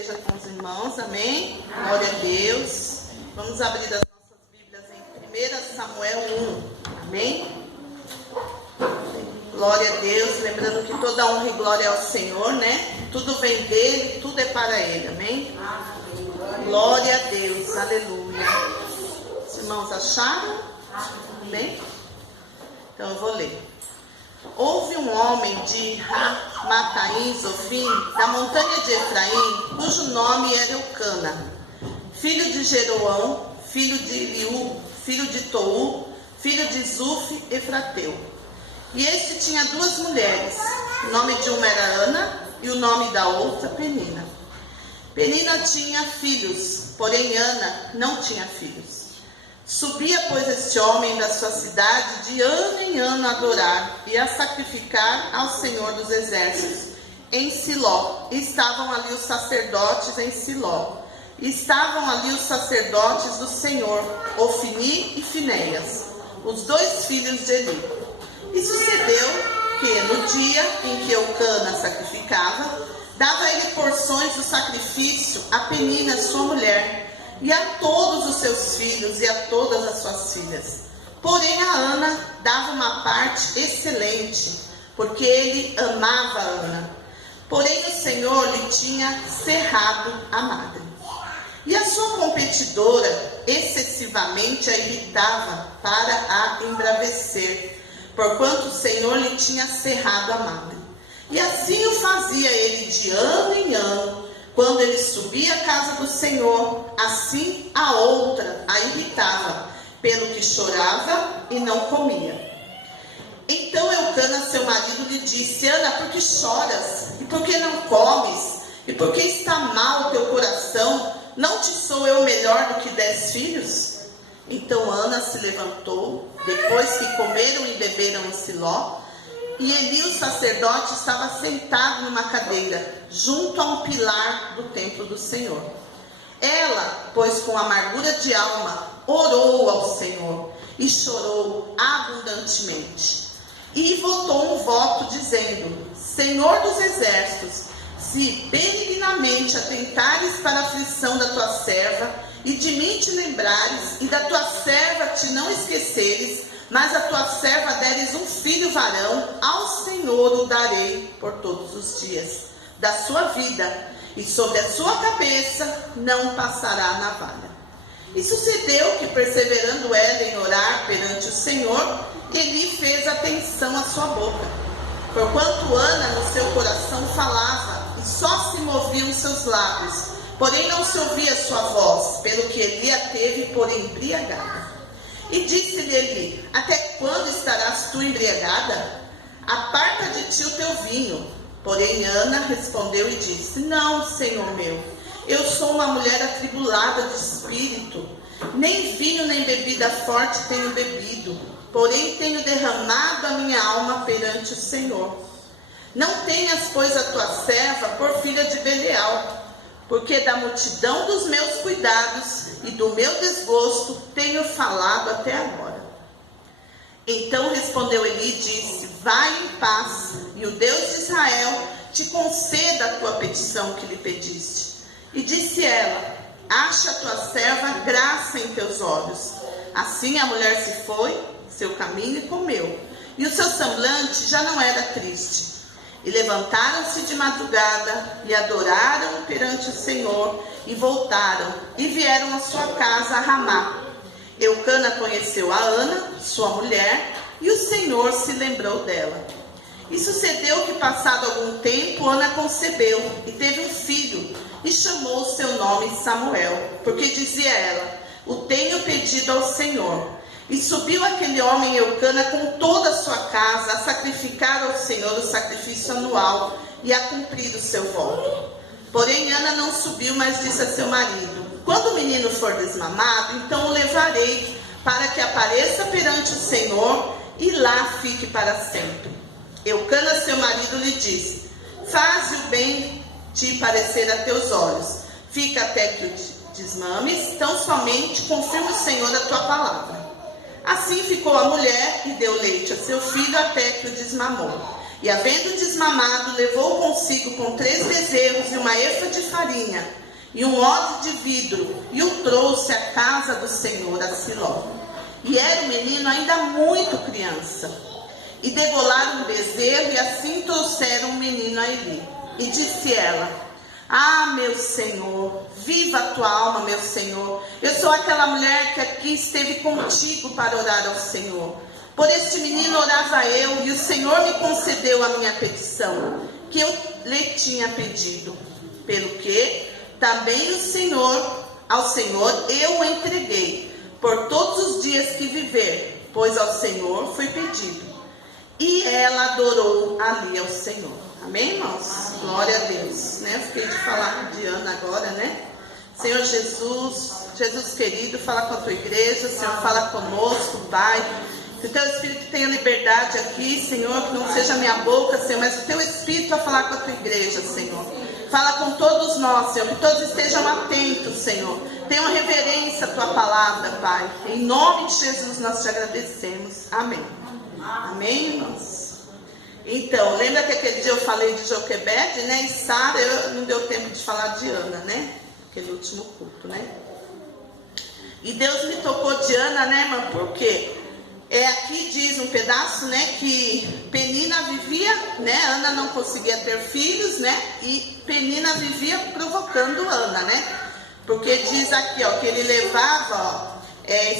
esteja com os irmãos, amém? Glória a Deus. Vamos abrir as nossas Bíblias em 1 Samuel 1, amém? Glória a Deus, lembrando que toda honra e glória é ao Senhor, né? Tudo vem dele, tudo é para ele, amém? Glória a Deus, aleluia. Os irmãos acharam? Amém? Então eu vou ler. Houve um homem de Ramataim, Zofim, da montanha de Efraim, cujo nome era Eucana, filho de Jeroão, filho de Eliú, filho de Tou, filho de Zuf, Efrateu. E este tinha duas mulheres, o nome de uma era Ana e o nome da outra Penina. Penina tinha filhos, porém Ana não tinha filhos. Subia, pois, este homem da sua cidade de ano em ano a adorar e a sacrificar ao Senhor dos Exércitos em Siló. E estavam ali os sacerdotes em Siló. E estavam ali os sacerdotes do Senhor, Ofni e Finéias, os dois filhos de Eli. E sucedeu que, no dia em que Eucana sacrificava, dava ele porções do sacrifício a Penina, sua mulher, e a todos os seus filhos e a todas as suas filhas. Porém a Ana dava uma parte excelente, porque ele amava a Ana. Porém o Senhor lhe tinha cerrado a madre. E a sua competidora excessivamente a irritava para a embravecer, porquanto o Senhor lhe tinha cerrado a madre. E assim o fazia ele de ano em ano. Quando ele subia à casa do Senhor, assim a outra a irritava, pelo que chorava e não comia. Então Eucana, seu marido, lhe disse: Ana, por que choras? E por que não comes? E por que está mal o teu coração? Não te sou eu melhor do que 10 filhos? Então Ana se levantou, depois que comeram e beberam em Siló, e Eli, o sacerdote, estava sentado numa cadeira, junto a um pilar do templo do Senhor. Ela, pois com amargura de alma, orou ao Senhor e chorou abundantemente. E votou um voto dizendo: Senhor dos exércitos, se benignamente atentares para a aflição da tua serva, e de mim te lembrares, e da tua serva te não esqueceres, mas a tua serva deres um filho varão, ao Senhor o darei por todos os dias da sua vida, e sobre a sua cabeça não passará a navalha. E sucedeu que, perseverando ela em orar perante o Senhor, Eli fez atenção à sua boca. Porquanto Ana no seu coração falava, e só se moviam seus lábios, porém não se ouvia sua voz, pelo que Eli a teve por embriagada. E disse-lhe Eli: até quando estarás tu embriagada? Aparta de ti o teu vinho. Porém Ana respondeu e disse: não, Senhor meu, eu sou uma mulher atribulada de espírito, nem vinho nem bebida forte tenho bebido, porém tenho derramado a minha alma perante o Senhor. Não tenhas, pois, a tua serva por filha de Belial, porque da multidão dos meus cuidados e do meu desgosto tenho falado até agora. Então respondeu Eli e disse: vai em paz, e o Deus de Israel te conceda a tua petição que lhe pediste. E disse ela: acha a tua serva graça em teus olhos. Assim a mulher se foi, seu caminho, e comeu, e o seu semblante já não era triste. E levantaram-se de madrugada, e adoraram perante o Senhor, e voltaram, e vieram à sua casa a Ramá. Eucana conheceu a Ana, sua mulher, e o Senhor se lembrou dela. E sucedeu que, passado algum tempo, Ana concebeu, e teve um filho, e chamou o seu nome Samuel, porque dizia ela: o tenho pedido ao Senhor. E subiu aquele homem Eucana com toda a sua casa a sacrificar ao Senhor o sacrifício anual e a cumprir o seu voto. Porém Ana não subiu, mas disse a seu marido: quando o menino for desmamado, então o levarei, para que apareça perante o Senhor e lá fique para sempre. Eucana, seu marido, lhe disse: faze o bem te parecer a teus olhos, fica até que o desmames, tão somente confirma o Senhor a tua palavra. Assim ficou a mulher e deu leite a seu filho até que o desmamou. E havendo desmamado, levou consigo com 3 bezerros e uma efa de farinha e um odre de vidro, e o trouxe à casa do Senhor, a Siló. E era o menino ainda muito criança. E degolaram um bezerro, e assim trouxeram o menino a Eli. E disse ela: ah, meu Senhor, viva a tua alma, meu Senhor. Eu sou aquela mulher que aqui esteve contigo para orar ao Senhor. Por este menino orava eu, e o Senhor me concedeu a minha petição, que eu lhe tinha pedido. Pelo que também ao Senhor eu o entreguei, por todos os dias que viver, pois ao Senhor foi pedido. E ela adorou ali ao Senhor. Amém, irmãos? Glória a Deus. Né? Fiquei de falar de Ana agora, né? Senhor Jesus, Jesus querido, fala com a tua igreja, Senhor, fala conosco, Pai. Que o teu Espírito tenha liberdade aqui, Senhor, que não seja a minha boca, Senhor, mas o teu Espírito a falar com a tua igreja, Senhor. Fala com todos nós, Senhor, que todos estejam atentos, Senhor. Tenham reverência à tua palavra, Pai. Em nome de Jesus nós te agradecemos. Amém. Amém, irmãos? Então, lembra que aquele dia eu falei de Joquebede, né? E Sara, não deu tempo de falar de Ana, né? Aquele último culto, né? E Deus me tocou de Ana, né, irmã? Por quê? Aqui diz um pedaço, né, que Penina vivia, né, Ana não conseguia ter filhos, né, e Penina vivia provocando Ana, né, porque diz aqui, ó, que ele levava,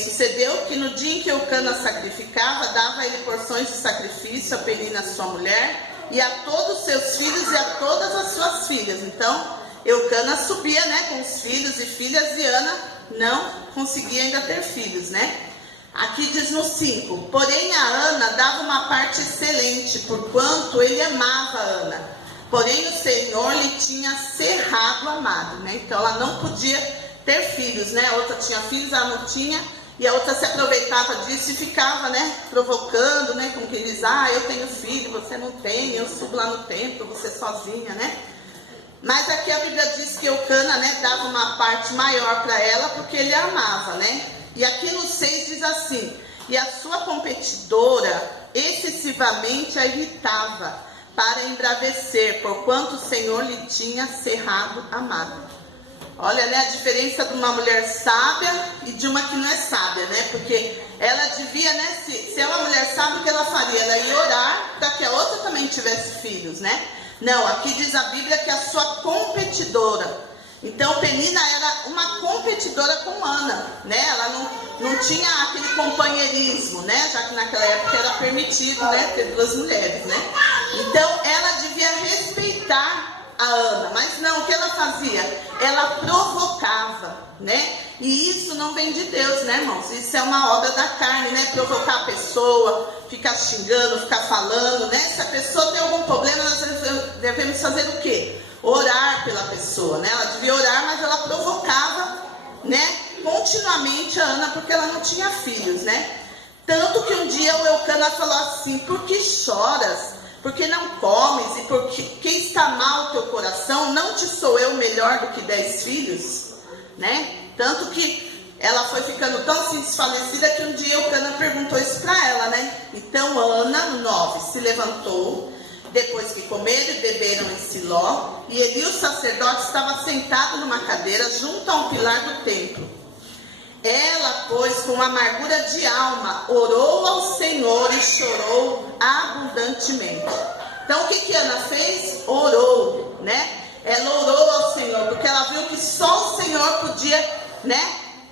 sucedeu que no dia em que Eucana sacrificava, dava ele porções de sacrifício a Penina, sua mulher, e a todos os seus filhos e a todas as suas filhas. Então, Eucana subia, né, com os filhos e filhas, e Ana não conseguia ainda ter filhos, né. Aqui diz no 5, porém a Ana dava uma parte excelente, porquanto ele amava a Ana. Porém o Senhor lhe tinha cerrado o amado, né? Então ela não podia ter filhos, né? A outra tinha filhos, ela não tinha, e a outra se aproveitava disso e ficava, né, provocando, né? Como que eles, eu tenho filho, você não tem, eu subo lá no templo, você sozinha, né? Mas aqui a Bíblia diz que Eucana, né, dava uma parte maior para ela, porque ele a amava, né? E aqui no 6 diz assim, e a sua competidora excessivamente a irritava, para embravecer, porquanto o Senhor lhe tinha cerrado a amado. Olha, né, a diferença de uma mulher sábia e de uma que não é sábia, né? Porque ela devia, né, se é uma mulher sábia, o que ela faria? Ela ia orar para que a outra também tivesse filhos, né? Não, aqui diz a Bíblia que a sua competidora. Então Penina era uma competidora com Ana, né? Ela não tinha aquele companheirismo, né? Já que naquela época era permitido, né, ter 2 mulheres, né? Então ela devia respeitar a Ana, mas não, o que ela fazia? Ela provocava, né? E isso não vem de Deus, né, irmãos? Isso é uma obra da carne, né? Provocar a pessoa, ficar xingando, ficar falando, né? Se a pessoa tem algum problema, nós devemos fazer o quê? Orar pela pessoa, né? Ela devia orar, mas ela provocava, né, continuamente a Ana, porque ela não tinha filhos, né? Tanto que um dia o Eucana falou assim, por que choras? Por que não comes? E por que está mal o teu coração? Não te sou eu melhor do que 10 filhos? Né? Tanto que ela foi ficando tão assim desfalecida que um dia Eucana perguntou isso para ela, né? Então Ana, no 9, se levantou, depois que comeram e beberam em Siló, e Eli, o sacerdote, estava sentado numa cadeira junto a um pilar do templo. Ela, pois, com amargura de alma, orou ao Senhor e chorou abundantemente. Então, o que Ana fez? Orou, né? Ela orou ao Senhor, porque ela viu que só o Senhor podia, né,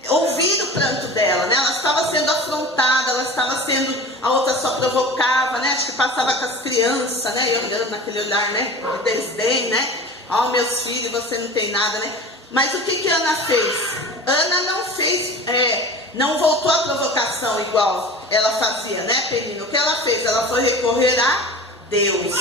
ouvir o pranto dela, né? Ela estava sendo afrontada, ela estava sendo, a outra só provocava, né? Acho que passava com as crianças, né? E olhando naquele olhar, né, de desdém, né? Ó, meus filhos, você não tem nada, né? Mas o que Ana fez? Ana não fez, não voltou à provocação igual ela fazia, né, Penina? O que ela fez? Ela foi recorrer a Deus,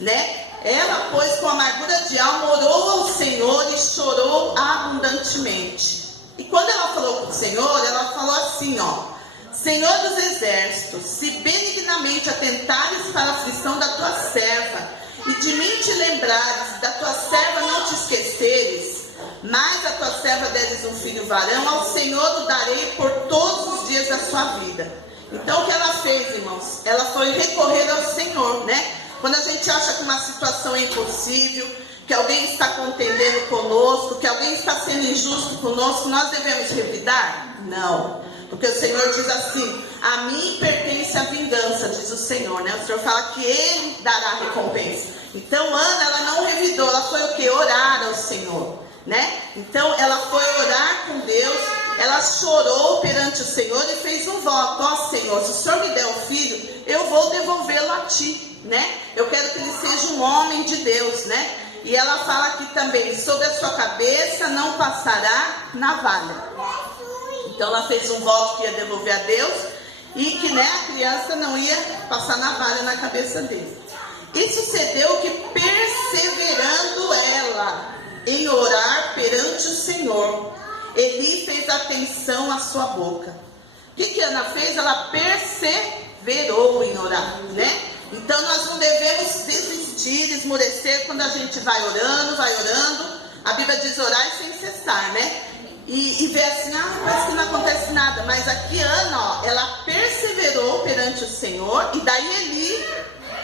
né? Ela, pois, com amargura de alma, orou ao Senhor e chorou abundantemente. E quando ela falou com o Senhor, ela falou assim, ó: Senhor dos exércitos, se benignamente atentares para a aflição da tua serva, e de mim te lembrares, da tua serva não te esqueceres, mas a tua serva deres um filho varão, ao Senhor o darei por todos os dias da sua vida. Então o que ela fez, irmãos? Ela foi recorrer ao Senhor, né? Quando a gente acha que uma situação é impossível, que alguém está contendendo conosco, que alguém está sendo injusto conosco, nós devemos revidar? Não. Porque o Senhor diz assim: a mim pertence a vingança, diz o Senhor, né? O Senhor fala que Ele dará a recompensa. Então Ana, ela não revidou, ela foi o quê? Orar ao Senhor, né? Então ela foi orar com Deus, ela chorou perante o Senhor e fez um voto: ó Senhor, se o Senhor me der o filho, eu vou devolvê-lo a Ti, né? Eu quero que ele seja um homem de Deus, né? E ela fala aqui também: sobre a sua cabeça não passará navalha. Então ela fez um voto que ia devolver a Deus e que, né, a criança não ia passar navalha na cabeça dele. E sucedeu que, perseverando ela em orar perante o Senhor, Eli fez atenção à sua boca. O que Ana fez? Ela perseverou em orar, né? Então nós não devemos desistir, esmorecer quando a gente vai orando. A Bíblia diz: orar sem cessar, né? E ver assim: parece que não acontece nada. Mas aqui Ana, ó, ela perseverou perante o Senhor. E daí Eli,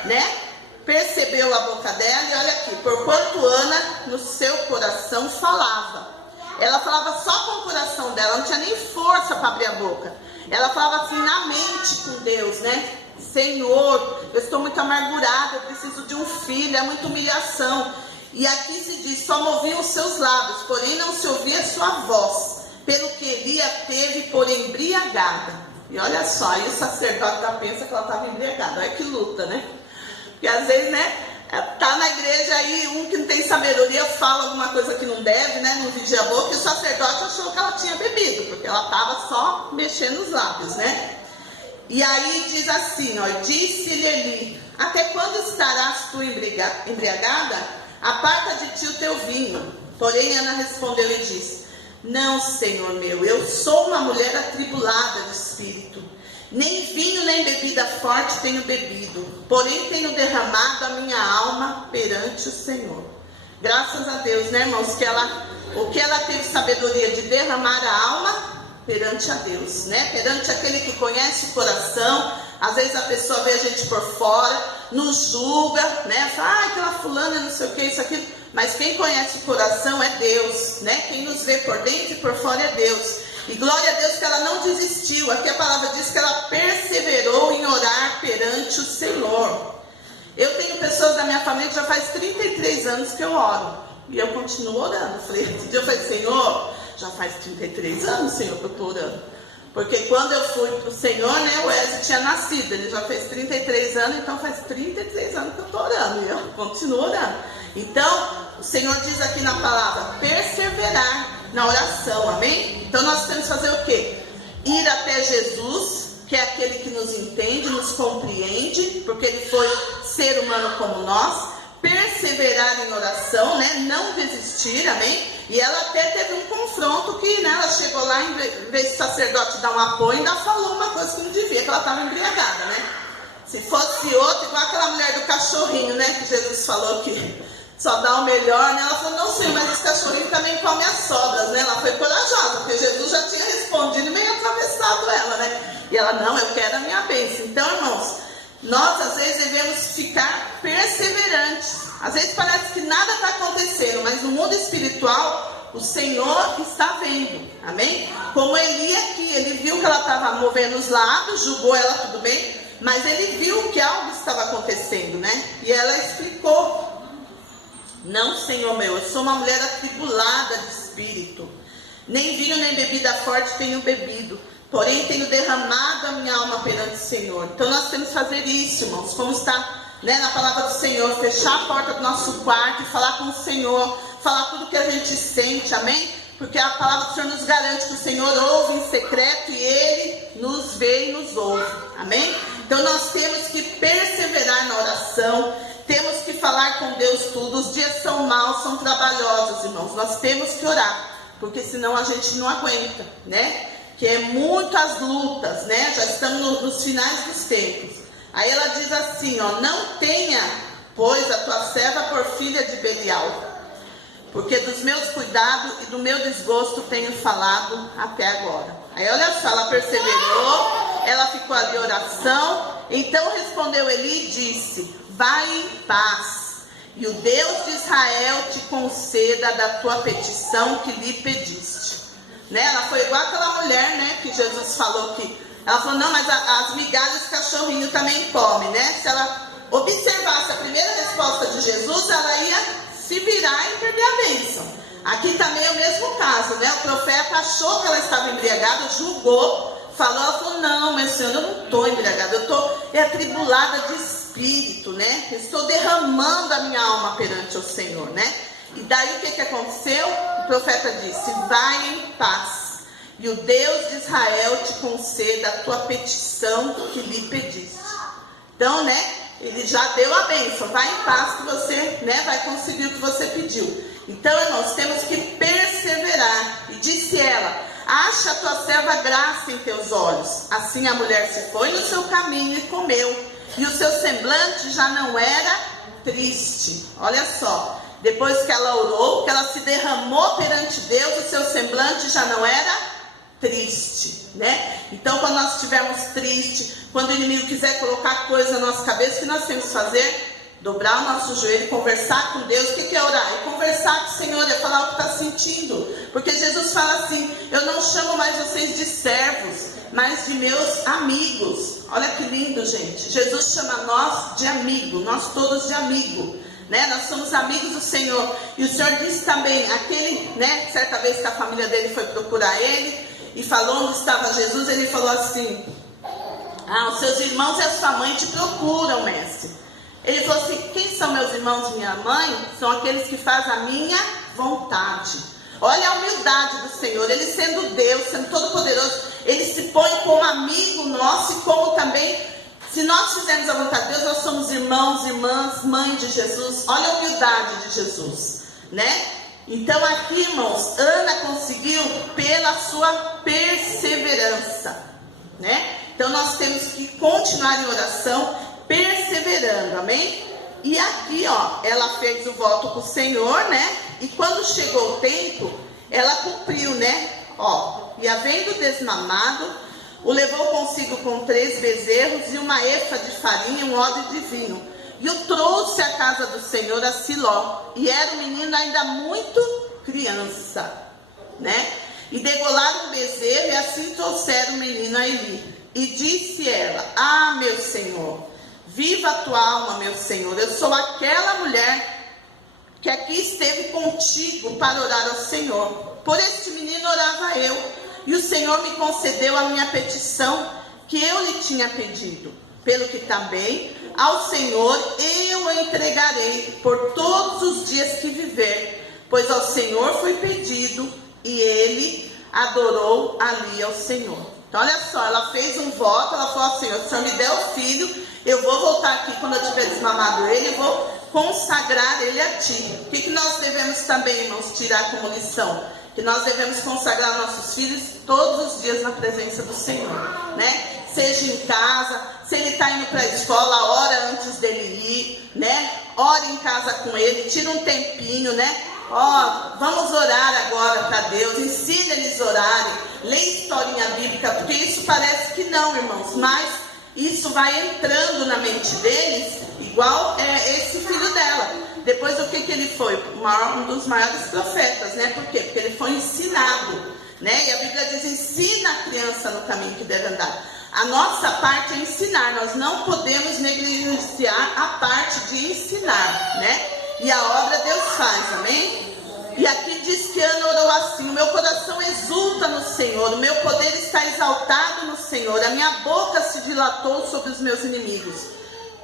né, percebeu a boca dela. E olha aqui: porquanto Ana no seu coração falava. Ela falava só com o coração dela, não tinha nem força para abrir a boca. Ela falava assim na mente com Deus, né? Senhor, eu estou muito amargurada, eu preciso de um filho, é muita humilhação. E aqui se diz: só moviam os seus lábios, porém não se ouvia a sua voz, pelo que Eli a teve por embriagada. E olha só, aí o sacerdote pensa que ela estava embriagada. Olha que luta, né? Porque às vezes, né, tá na igreja aí, um que não tem sabedoria fala alguma coisa que não deve, né, não vigia a boca, e o sacerdote achou que ela tinha bebido, porque ela estava só mexendo os lábios, né? E aí diz assim, ó: disse-lhe Eli: até quando estarás tu embriagada? Aparta de ti o teu vinho. Porém Ana respondeu e disse: não, Senhor meu, eu sou uma mulher atribulada de espírito. Nem vinho nem bebida forte tenho bebido, porém tenho derramado a minha alma perante o Senhor. Graças a Deus, né, irmãos, que o que ela teve sabedoria de derramar a alma perante a Deus, né? Perante aquele que conhece o coração. Às vezes a pessoa vê a gente por fora, nos julga, né? Fala: aquela fulana, não sei o que, isso, aquilo. Mas quem conhece o coração é Deus, né? Quem nos vê por dentro e por fora é Deus. E glória a Deus que ela não desistiu. Aqui a palavra diz que ela perseverou em orar perante o Senhor. Eu tenho pessoas da minha família que já faz 33 anos que eu oro. E eu continuo orando. Eu falei: Senhor, já faz 33 anos, Senhor, que eu estou orando. Porque quando eu fui para o Senhor, né, o Ezio tinha nascido. Ele já fez 33 anos, então faz 33 anos que eu estou orando. E eu continuo orando. Então, o Senhor diz aqui na palavra: perseverar na oração, amém? Então nós temos que fazer o quê? Ir até Jesus, que é aquele que nos entende, nos compreende, porque Ele foi ser humano como nós. Perseverar em oração, né? Não desistir, amém? E ela até teve um confronto que, né, ela chegou lá, em vez do sacerdote dar um apoio, ainda falou uma coisa que não devia, que ela estava embriagada, né? Se fosse outra, igual aquela mulher do cachorrinho, né, que Jesus falou que só dá o melhor, né? Ela falou: não, Senhor, mas esse cachorrinho também come as sobras, né? Ela foi corajosa, porque Jesus já tinha respondido e meio atravessado ela, né? E ela: não, eu quero a minha bênção. Então, irmãos, nós às vezes devemos ficar perseverantes. Às vezes parece que nada está acontecendo, mas no mundo espiritual o Senhor está vendo, amém? Como Eli aqui, ele viu que ela estava movendo os lábios, julgou ela, tudo bem, mas ele viu que algo estava acontecendo, né? E ela explicou: não, Senhor meu, eu sou uma mulher atribulada de espírito, nem vinho nem bebida forte tenho bebido, porém tenho derramado a minha alma perante o Senhor. Então nós temos que fazer isso, irmãos, como está, né, na palavra do Senhor: fechar a porta do nosso quarto e falar com o Senhor, falar tudo que a gente sente, amém? Porque a palavra do Senhor nos garante que o Senhor ouve em secreto e Ele nos vê e nos ouve, amém? Então nós temos que perseverar na oração, temos que falar com Deus tudo. Os dias são maus, são trabalhosos, irmãos, nós temos que orar, porque senão a gente não aguenta, né? Que é muitas lutas, né? Já estamos nos finais dos tempos. Aí ela diz assim, ó: não tenha, pois, a tua serva por filha de Belial, porque dos meus cuidados e do meu desgosto tenho falado até agora. Aí olha só, ela perseverou, ela ficou ali em oração. Então respondeu Eli e disse: vai em paz. E o Deus de Israel te conceda da tua petição que lhe pediste. Né? Ela foi igual aquela mulher, né, que Jesus falou que... Ela falou, não, mas as migalhas o cachorrinho também come, né? Se ela observasse a primeira resposta de Jesus, ela ia se virar e perder a bênção. Aqui também é o mesmo caso, né? O profeta achou que ela estava embriagada, julgou, ela falou, não, meu Senhor, eu não estou embriagada, eu estou atribulada de espírito, né? Eu estou derramando a minha alma perante o Senhor, né? E daí o que aconteceu? O profeta disse, vai em paz, e o Deus de Israel te conceda a tua petição que lhe pediste. Então, né? Ele já deu a bênção, vai em paz que você, né, vai conseguir o que você pediu. Então, irmãos, temos que perseverar. E disse ela, acha a tua serva graça em teus olhos. Assim a mulher se foi no seu caminho e comeu. E o seu semblante já não era triste. Olha só, depois que ela orou, que ela se derramou perante Deus, o seu semblante já não era triste, né? Então, quando nós estivermos tristes, quando o inimigo quiser colocar coisa na nossa cabeça, o que nós temos que fazer? Dobrar o nosso joelho, conversar com Deus. O que é orar? É conversar com o Senhor, é falar o que está sentindo. Porque Jesus fala assim, eu não chamo mais vocês de servos, mas de meus amigos. Olha que lindo, gente. Jesus chama nós de amigo, nós todos de amigo, né? Nós somos amigos do Senhor. E o Senhor disse também, aquele, né, certa vez que a família dele foi procurar ele, e falou onde estava Jesus, ele falou assim, os seus irmãos e a sua mãe te procuram, mestre. Ele falou assim, quem são meus irmãos e minha mãe? São aqueles que fazem a minha vontade. Olha a humildade do Senhor, ele sendo Deus, sendo todo poderoso, ele se põe como amigo nosso e como também, se nós fizermos a vontade de Deus, nós somos irmãos, irmãs, mãe de Jesus. Olha a humildade de Jesus, né? Então aqui, irmãos, Ana conseguiu pela sua perseverança, né? Então nós temos que continuar em oração, perseverando, amém? E aqui, ó, ela fez o voto com o Senhor, né? E quando chegou o tempo, ela cumpriu, né? Ó, e havendo desmamado, o levou consigo com 3 bezerros e uma efa de farinha e um odre de vinho. E o trouxe à casa do Senhor a Siló. E era um menino ainda muito criança, né? E degolaram um bezerro e assim trouxeram o menino a Eli. E disse ela, meu Senhor, viva a tua alma, meu Senhor. Eu sou aquela mulher que aqui esteve contigo para orar ao Senhor. Por este menino orava eu. E o Senhor me concedeu a minha petição que eu lhe tinha pedido. Pelo que também ao Senhor eu o entregarei por todos os dias que viver, pois ao Senhor foi pedido e ele adorou ali ao Senhor. Então olha só, ela fez um voto, ela falou ao Senhor, se o Senhor me der o filho, eu vou voltar aqui quando eu tiver desmamado ele, eu vou consagrar ele a ti. O que nós devemos também, irmãos, tirar como lição? Que nós devemos consagrar nossos filhos todos os dias na presença do Senhor, né? Seja em casa, se ele está indo para a escola, ora antes dele ir, né? Ora em casa com ele, tira um tempinho, né? Vamos orar agora para Deus, ensina eles a orarem, lê historinha bíblica, porque isso parece que não, irmãos, mas isso vai entrando na mente deles, igual esse filho dela. Depois o que ele foi? Um dos maiores profetas, né? Por quê? Porque ele foi ensinado, né? E a Bíblia diz, ensina a criança no caminho que deve andar. A nossa parte é ensinar, nós não podemos negligenciar a parte de ensinar, né? E a obra Deus faz, amém? E aqui diz que Ana orou assim, o meu coração exulta no Senhor, o meu poder está exaltado no Senhor, a minha boca se dilatou sobre os meus inimigos,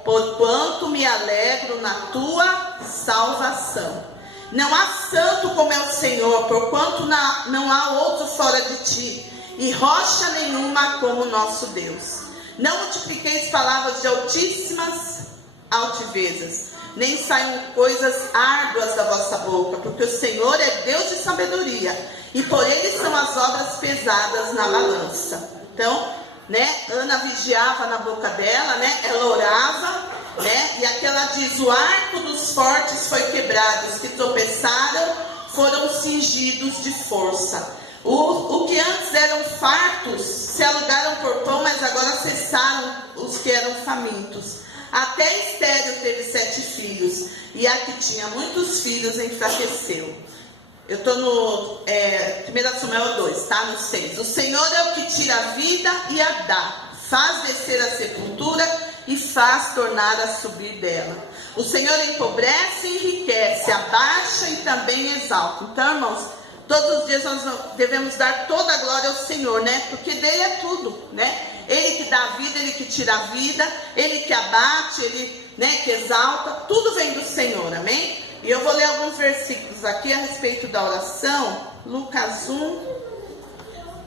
porquanto me alegro na tua salvação. Não há santo como é o Senhor, porquanto não há outro fora de ti, e rocha nenhuma como o nosso Deus. Não multipliqueis palavras de altíssimas altivezas, nem saiam coisas árduas da vossa boca, porque o Senhor é Deus de sabedoria, e por ele são as obras pesadas na balança. Então, né, Ana vigiava na boca dela, né, ela orava, né, e aqui ela diz, o arco dos fortes foi quebrado, os que tropeçaram foram cingidos de força. O que antes eram fartos se alugaram por pão, mas agora cessaram os que eram famintos. Até estéril teve 7 filhos, e a que tinha muitos filhos enfraqueceu. Eu estou no 1 Samuel 2, tá? No 6. O Senhor é o que tira a vida e a dá, faz descer a sepultura e faz tornar a subir dela. O Senhor empobrece e enriquece, abaixa e também exalta. Então, irmãos, todos os dias nós devemos dar toda a glória ao Senhor, né? Porque dele é tudo, né? Ele que dá a vida, ele que tira a vida, ele que abate, ele, né, que exalta. Tudo vem do Senhor, amém? E eu vou ler alguns versículos aqui a respeito da oração. Lucas 1.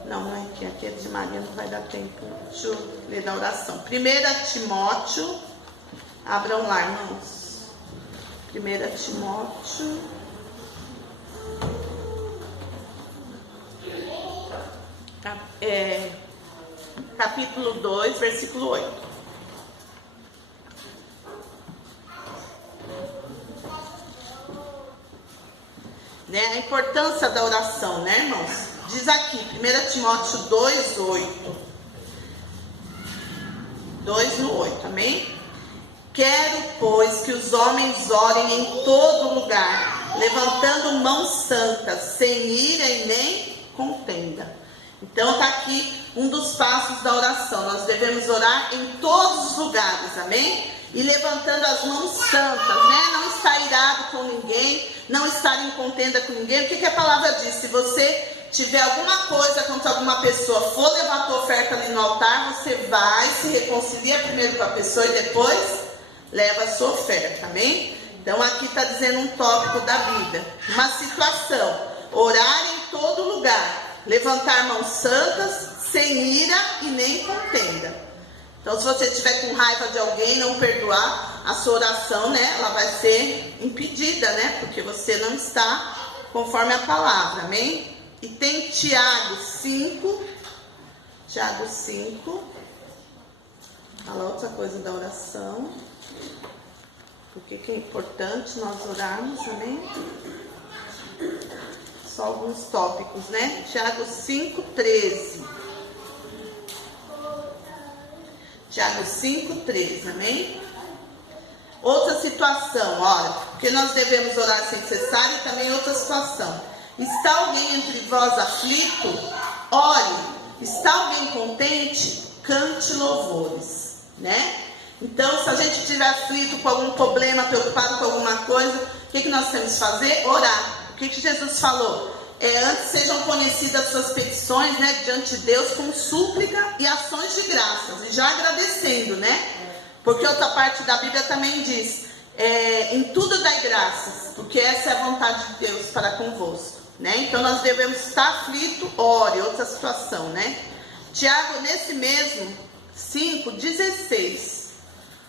Não é aqui é de Maria, não vai dar tempo. Deixa eu ler da oração. 1 Timóteo. Abram lá, irmãos. 1 Timóteo. Capítulo 2, versículo 8. Né? A importância da oração, né, irmãos? Diz aqui, 1 Timóteo 2, 8. 2 no 8, amém? Quero, pois, que os homens orem em todo lugar, levantando mãos santas, sem ira e nem contenda. Então está aqui um dos passos da oração. Nós devemos orar em todos os lugares, amém? E levantando as mãos santas, né? Não estar irado com ninguém, não estar em contenda com ninguém. O que a palavra diz? Se você tiver alguma coisa contra alguma pessoa, for levar a tua oferta ali no altar, você vai, se reconcilia primeiro com a pessoa e depois leva a sua oferta, amém? Então aqui está dizendo um tópico da vida, uma situação: orar em todo lugar, levantar mãos santas, sem ira e nem contenda. Então, se você estiver com raiva de alguém, não perdoar, a sua oração, né, ela vai ser impedida, né, porque você não está conforme a palavra, amém? E tem Tiago 5, fala outra coisa da oração, porque que é importante nós orarmos, amém? Só alguns tópicos, né? Tiago 5:13. Tiago 5:13, amém? Outra situação, olha, porque nós devemos orar sem cessar, e também outra situação. Está alguém entre vós aflito? Ore. Está alguém contente? Cante louvores, né? Então, se a gente estiver aflito com algum problema, preocupado com alguma coisa, o que nós temos que fazer? Orar. O que Jesus falou? Antes sejam conhecidas suas petições, né, diante de Deus, com súplica e ações de graças, e já agradecendo, né? Porque outra parte da Bíblia também diz, em tudo dai graças, porque essa é a vontade de Deus para convosco, né? Então nós devemos estar aflito, ore, outra situação, né? Tiago, nesse mesmo 5:16,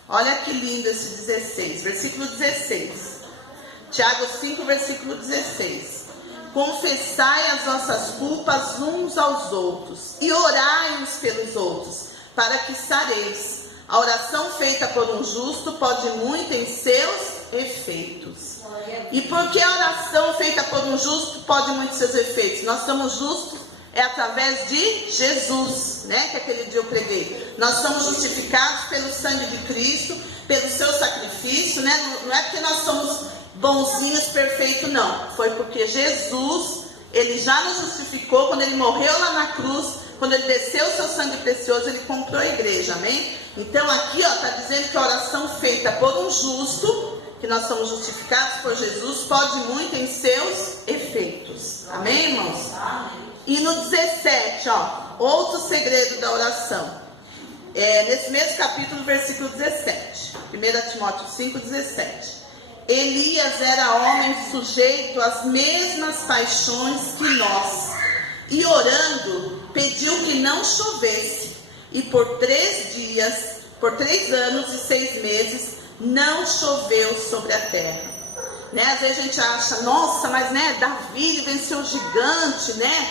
olha que lindo esse 16, versículo 16. Tiago 5, versículo 16. Confessai as vossas culpas uns aos outros e orai uns pelos outros, para que sareis. A oração feita por um justo pode muito em seus efeitos. E por que a oração feita por um justo pode muito em seus efeitos? Nós somos justos através de Jesus, né? Que aquele dia eu preguei. Nós somos justificados pelo sangue de Cristo, pelo seu sacrifício, né? Não é porque nós somos bonzinhos, perfeitos, não. Foi porque Jesus, ele já nos justificou quando ele morreu lá na cruz, quando ele desceu o seu sangue precioso, ele comprou a igreja, amém? Então aqui, ó, está dizendo que a oração feita por um justo, que nós somos justificados por Jesus, pode muito em seus efeitos, amém, irmãos? E no 17, ó, outro segredo da oração, nesse mesmo capítulo, versículo 17, 1 Timóteo 5:17. Elias era homem sujeito às mesmas paixões que nós, e orando, pediu que não chovesse, e por 3 anos e 6 meses, não choveu sobre a terra. Né? Às vezes a gente acha, nossa, mas né, Davi venceu o gigante, né?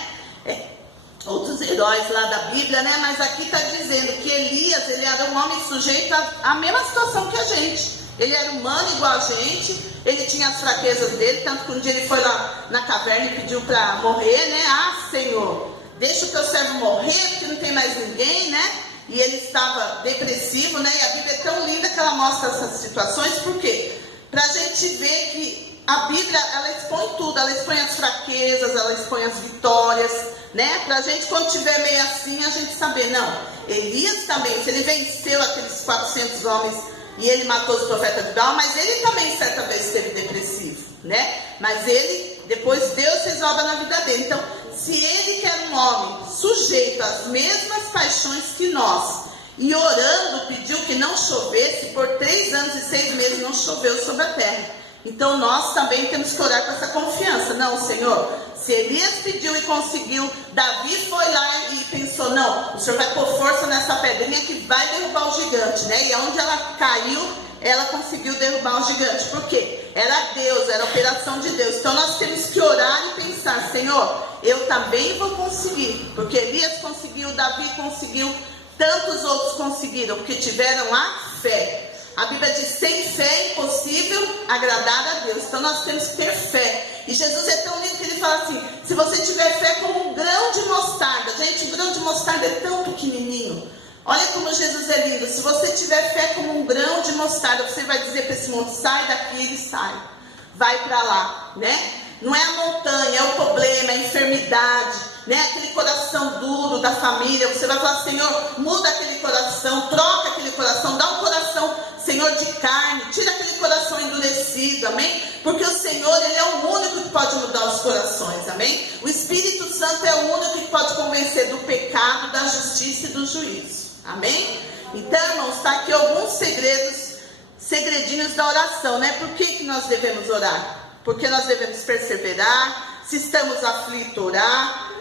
Outros heróis lá da Bíblia, né? Mas aqui está dizendo que Elias, ele era um homem sujeito à mesma situação que a gente. Ele era humano igual a gente, ele tinha as fraquezas dele, tanto que um dia ele foi lá na caverna e pediu para morrer, né? Ah, Senhor, deixa o teu servo morrer, porque não tem mais ninguém, né? E ele estava depressivo, né? E a Bíblia é tão linda que ela mostra essas situações. Por quê? Para a gente ver que a Bíblia, ela expõe tudo. Ela expõe as fraquezas, ela expõe as vitórias, né? Para a gente, quando estiver meio assim, a gente saber, não, Elias também, se ele venceu aqueles 400 homens e ele matou os profetas de Baal, mas ele também certa vez esteve depressivo, né? Mas ele, depois Deus fez obra na vida dele. Então, se ele, que era um homem sujeito às mesmas paixões que nós, e orando pediu que não chovesse, por 3 anos e 6 meses não choveu sobre a terra. Então nós também temos que orar com essa confiança. Não, Senhor, se Elias pediu e conseguiu, Davi foi lá e pensou, não, o Senhor vai pôr força nessa pedrinha que vai derrubar o gigante, né? E onde ela caiu, ela conseguiu derrubar o gigante. Por quê? Era Deus, era a operação de Deus. Então nós temos que orar e pensar, Senhor, eu também vou conseguir. Porque Elias conseguiu, Davi conseguiu, tantos outros conseguiram, porque tiveram a fé. A Bíblia diz, sem fé é impossível agradar a Deus. Então nós temos que ter fé. E Jesus é tão lindo que ele fala assim, se você tiver fé como um grão de mostarda. Gente, o grão de mostarda é tão pequenininho. Olha como Jesus é lindo. Se você tiver fé como um grão de mostarda, você vai dizer para esse monte, sai daqui, ele sai. Vai para lá, né? Não é a montanha, é o problema, é a enfermidade, né? Aquele coração duro da família. Você vai falar, Senhor, muda aquele coração, troca aquele coração, dá um coração, Senhor, de carne, tira aquele coração endurecido, amém? Porque o Senhor, Ele é o único que pode mudar os corações, amém? O Espírito Santo é o único que pode convencer do pecado, da justiça e do juízo, amém? Então, irmãos, está aqui alguns segredinhos da oração, né? Por que nós devemos orar? Porque nós devemos perseverar. Se estamos aflitos, orar.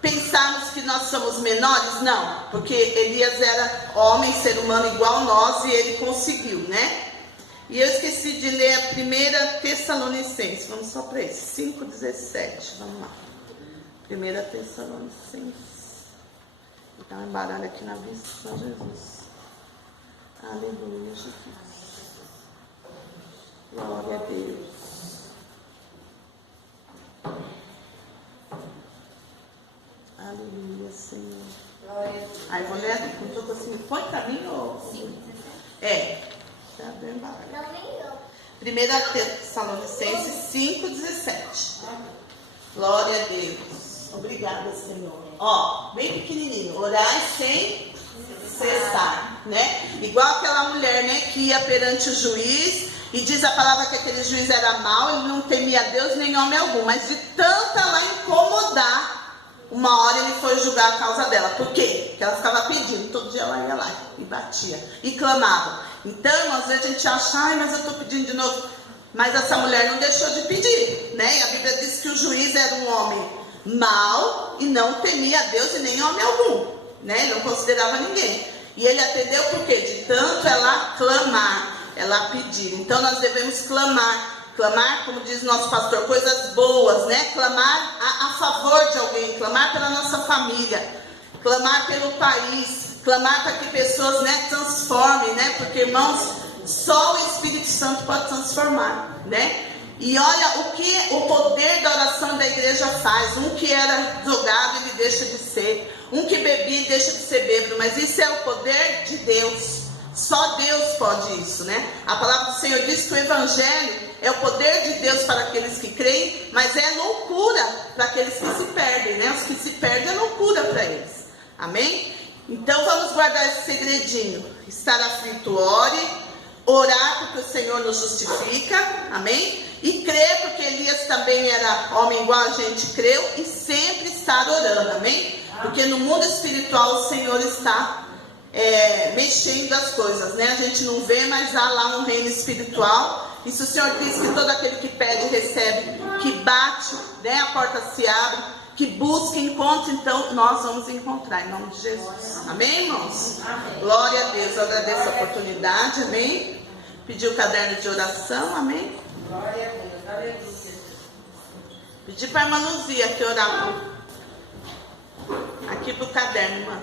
Pensarmos que nós somos menores? Não, porque Elias era homem, ser humano igual a nós, e ele conseguiu, né? E eu esqueci de ler a 1 Tessalonicenses. Vamos só para esse, 5:17. Vamos lá. 1 Tessalonicenses. Dá um embaralho aqui na vista, São Jesus. Aleluia, Jesus. Glória a Deus. Aleluia, Senhor. Glória. Aí vou ler aqui, como estou assim, põe para mim ou... Sim. Tá bem embaralhado. 1 Tessalonicenses 5:17. Glória a Deus. Obrigada, Senhor. Ó, bem pequenininho. Orai sem cessar, né? Igual aquela mulher, né, que ia perante o juiz e diz a palavra que aquele juiz era mau, ele não temia Deus nem homem algum, mas de tanto ela incomodar, uma hora ele foi julgar a causa dela. Por quê? Porque ela ficava pedindo, todo dia ela ia lá e batia e clamava. Então, às vezes a gente acha, ai, mas eu estou pedindo de novo. Mas essa mulher não deixou de pedir, né? E a Bíblia diz que o juiz era um homem mau e não temia Deus e nem homem algum, né? Ele não considerava ninguém. E ele atendeu por quê? De tanto ela clamar, ela pedir. Então nós devemos clamar, como diz o nosso pastor, coisas boas, né? Clamar a favor de alguém, clamar pela nossa família, clamar pelo país, clamar para que pessoas, né, transformem, né? Porque, irmãos, só o Espírito Santo pode transformar, né? E olha o que o poder da oração da igreja faz. Um que era drogado, ele deixa de ser. Um que bebia, ele deixa de ser bêbado. Mas isso é o poder de Deus. Só Deus pode isso, né? A palavra do Senhor diz que o Evangelho é o poder de Deus para aqueles que creem, mas é loucura para aqueles que se perdem, né? Os que se perdem é loucura para eles. Amém? Então vamos guardar esse segredinho. Estar aflito, ore. Orar porque o Senhor nos justifica. Amém? E crer porque Elias também era homem igual a gente creu. E sempre estar orando. Amém? Porque no mundo espiritual o Senhor está mexendo as coisas, né? A gente não vê, mas há lá um reino espiritual. E se o Senhor diz que todo aquele que pede recebe, que bate, né, a porta se abre, que busca, encontra, então nós vamos encontrar em nome de Jesus. Amém, irmãos? Amém. Glória a Deus. Eu agradeço a oportunidade. Amém? Pedi o caderno de oração. Amém? Glória a Deus. Aleluia. Pedi para a irmã Luzia aqui orar aqui pro caderno, irmã.